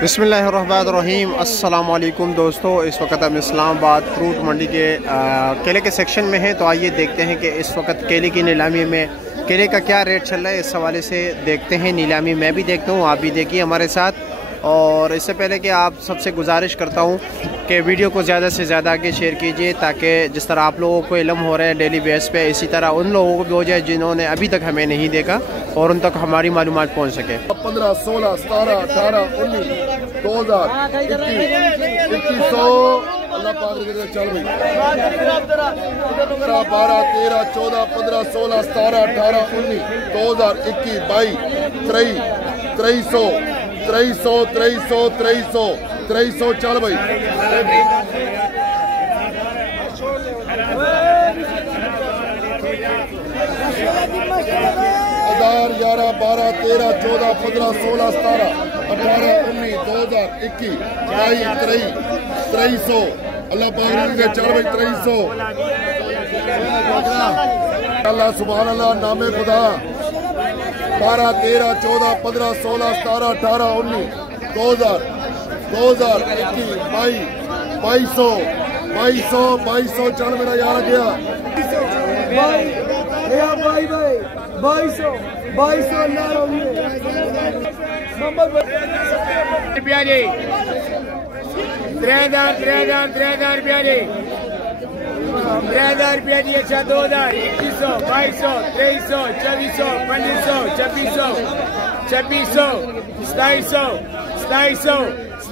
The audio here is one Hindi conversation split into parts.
बिस्मिल्लाहिर्रहमानिर्रहीम। अस्सलाम वालेकुम दोस्तों, इस वक्त हम इस्लामाबाद फ्रूट मंडी के केले के सेक्शन में हैं। तो आइए देखते हैं कि इस वक्त केले की नीलामी में केले का क्या रेट चल रहा है। इस हवाले से देखते हैं नीलामी, मैं भी देखता हूँ, आप भी देखिए हमारे साथ। और इससे पहले कि आप सबसे गुजारिश करता हूँ कि वीडियो को ज़्यादा से ज़्यादा आगे शेयर कीजिए, ताकि जिस तरह आप लोगों को इल्म हो रहा है डेली बेस पे, इसी तरह उन लोगों को भी हो जाए जिन्होंने अभी तक हमें नहीं देखा और उन तक हमारी मालूमात पहुँच सके। 15, 16, 17, 18, 19, 2000, 2100 अल्लाह पाक के चल भाई 12, 13, 14, 15, 16, 17, 18, 19, 2000, 21, 22, 2300, 2300 चल भाई। 1000, 11, 12, 13, 14, 15, 16, 17, 18, 19, 2000, 21, 22, 2300 अल्लाह पाक के चल भाई 2300। अल्लाह सुभान अल्लाह, नामे खुदा। 12, 13, 14, 15, 16, 17, 18, 19, 2000, 21, 2200 चल मेरा यार गया। 2200 रुपया जी, 3000 रुपया जी, 3000 रुपया जी। अच्छा 2000, 2100, 2200, 2300, 2400, 2500, 2600, 2600,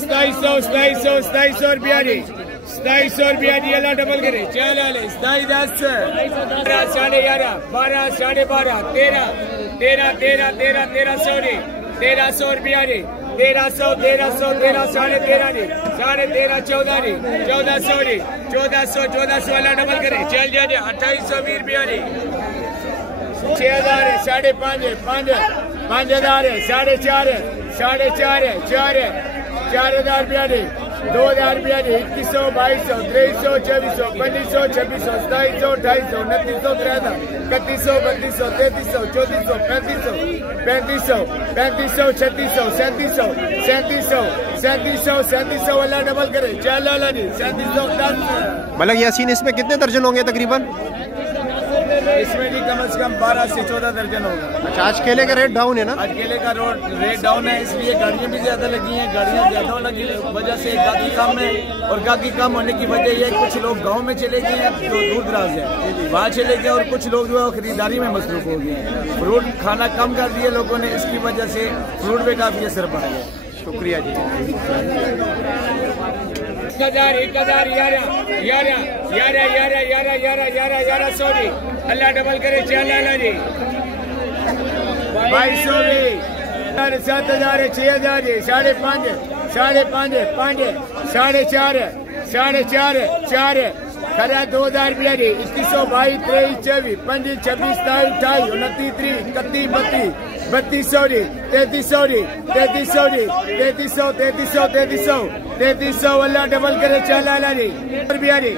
2700, 2700 रुपया जी, 2700 रुपया जी। अल्लाह डबल करे, चल 27, 10, 11, 12, 12.5, 1300 जी, 1300 रुपया जी, 1300, 13.5 जी, 13.5, 14 जी, 1400 जी, 1400 अल्लाह डबल करे, चल जा 2820 रुपया जी। 6000 है, 5.5, 5000 है, 4.5, 4000 रुपया जी, 2000 रुपया जी, 2100, 2200, 2300, 2400, 2500, 2600, 2700, 2800, 2900, 3000, 3100, 3200, 3300, 3400, 3500, 3600, 3700 वाला डबल करे, चल लाला जी 3710। मलक यासीन, इसमें कितने दर्जन होंगे तकरीबन? इसमें जी कम से कम 12 से 14 दर्जन होगा। अच्छा, आज केले का रेट डाउन है ना? आज केले का रेट डाउन है, इसलिए गाड़ियाँ भी ज्यादा लगी हैं। गाड़ियाँ ज्यादा लगी वजह से गाड़ी कम है, और गाड़ी कम होने की वजह ये कुछ लोग गांव में चले गए हैं जो दूर दराज है, वहाँ चले गए, और कुछ लोग जो है खरीदारी में मसरूफ हो गए हैं। फ्रूट खाना कम कर दिए लोगों ने, इसकी वजह से फ्रूट पे काफी असर पड़ गया। शुक्रिया जी। 1000, 11 सॉरी अल्लाह डबल करे, चल जी 2200 भी, 7000 है, 6000 जी, 5.5, 4.5 खरा 2000 रुपया जी, 2100, 22, 23, 24, 25, 26, 27, 28, 29, 30, 31, 3200 जी, 3300 जी, 3300 अल्लाह डबल करे, चल जी रुपया जी।